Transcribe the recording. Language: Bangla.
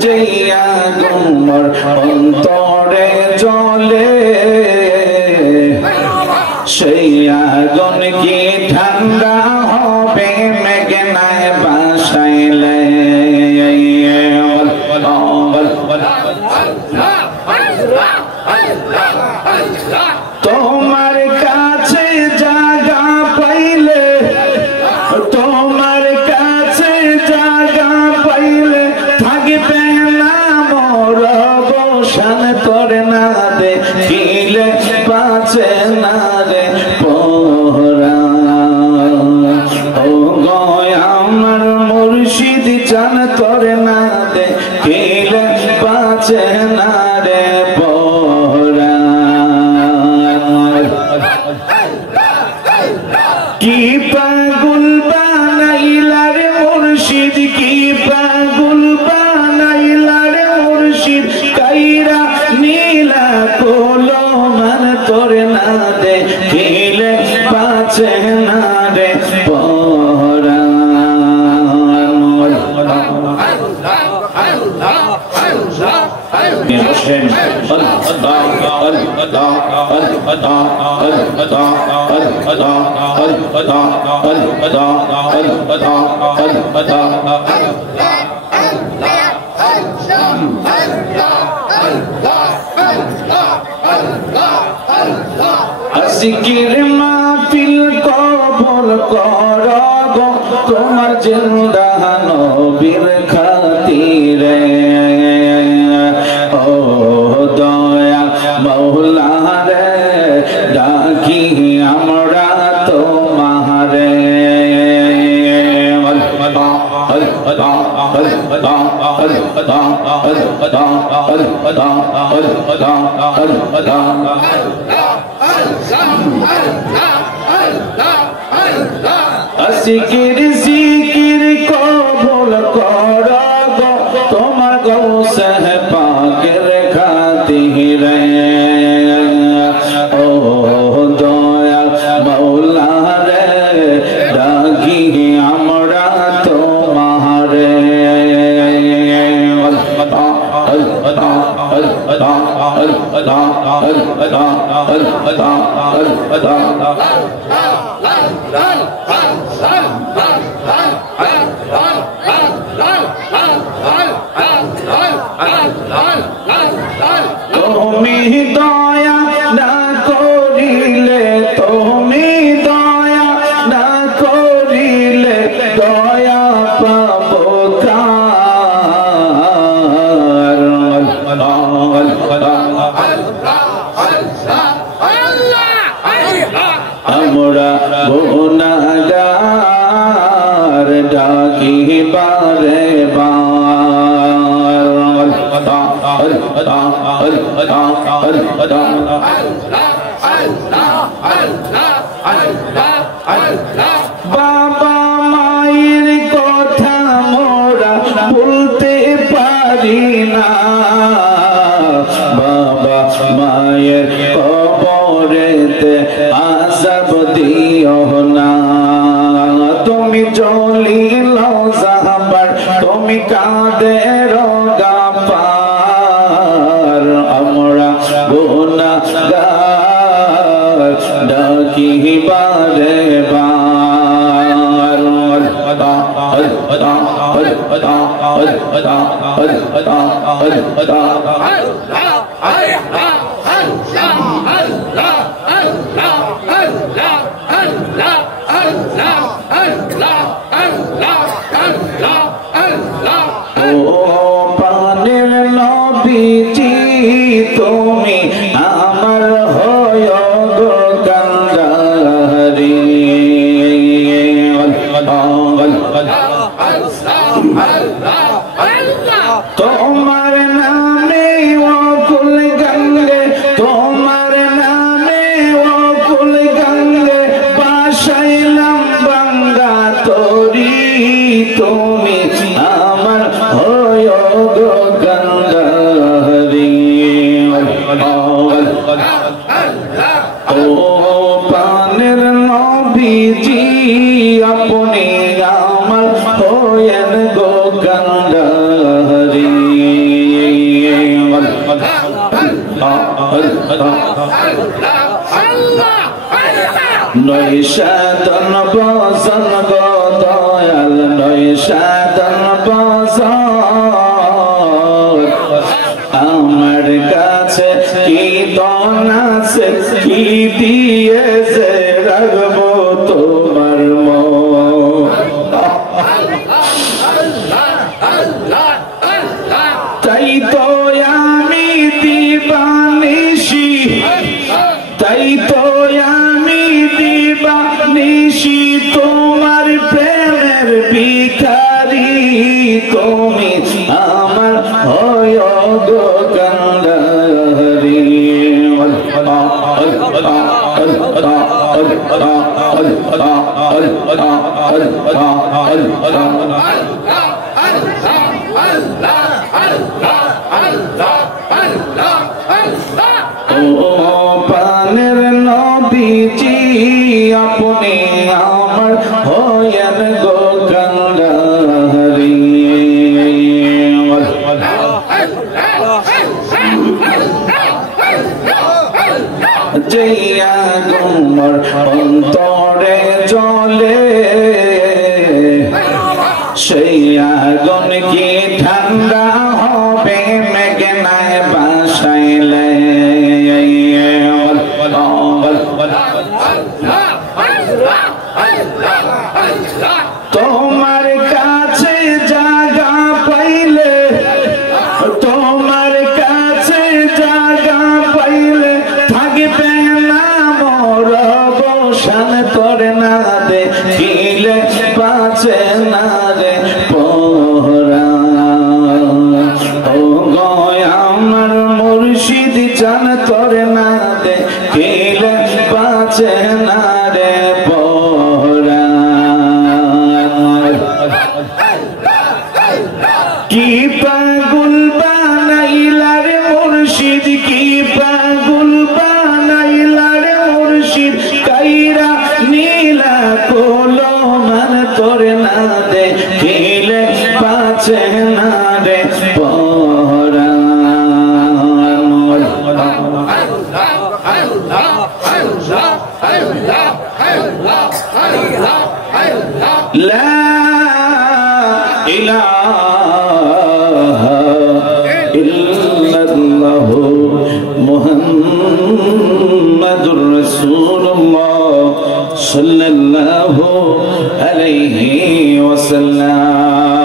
জইয়া গুমর অন্তরে জ্বলে সেই আগুন কি ঠান্ডা হবে মেঘনায় বাসাইলে তোমার কাছে জায়গা পাইলে তোমার কাছে জায়গা পাইলে থাকবে না মোর অবসান তোর না দেখিলে বাঁচে না রে পরা ও গয় আমার মুর্শিদ জান তোর না দেখিলে বাঁচে না রে পরা কি পাগল বানাইলা রে মুর্শিদ কি পাগল বানাইলা রে মুর্শিদ কাইরা নীলা কোলো মান তোর না দেখিলে বাঁচে না রে পরাণ জিকির মাহফিল কবুল করব তোমার জিন্দা নবীর খাতিরে ও দয়া মাওলা রে ডাকি আমরা তোমারে জিকির জিকির কবুল করব তোমার গৌসে পাকের খাতিরে ও দয়া মাওলা রে ডাকি আমরা তোমারে তুমি দয়া না করিলে তুমি দয়া না করিলে দয়া পাবো কার আমরা গুনাহগার ডাকি বারে বার বাবা মায়ের কথা মোরা বলতে পারি না বাবা মায়ের কবরেতে আযাব দিও না তুমি জলিল জাহাবার তুমি কাদের গাফার আমরা গুনাহগার ডাকি বারে বার ও পানের নবীজি তুমি আমার হয় গো কান্দারি তোমার নামে অকুল গঙ্গে তোমার নামে অকুল গঙ্গে বাসাইলাম নৈশাদন বসন গো দয়াল নৈশাদন বসন আমার কাছে কি দন আছে কি দিয়েছে রাখবো তোমার মন তাই তো আমি দিবানিশি তাই তো আমি দিবানিশি তোমার প্রেমের ভিখারি তুমি আমার হয় গো কান্ডারি ও পানের নবীজি আপনি আমার হয়েন গো কান্ডারি জয়া গুমর অন্তরে জলে সেই আগুন কি ঠান্ডা হবে মেঘনায় বাসাইলে তোমার কাছে জায়গা পাইলে তোমার কাছে জায়গা পাইলে থাকবে না মোর বসান তোর না দেখিলে বাঁচে না রে পরা ও গয় আমার মুর্শিদ চান তোর না দেখিলে বাঁচে না রে পরা কি পাগল বানাইলার মুর্শিদ কি পাগল বানাইলার মুর্শিদ কাইরা নীলা কোলো মান তোর না দেখিলে বাঁচে না রে লা ইলাহা ইল্লাল্লাহ মুহাম্মাদুর রাসূলুল্লাহ সাল্লাল্লাহু আলাইহি ওয়াসাল্লাম।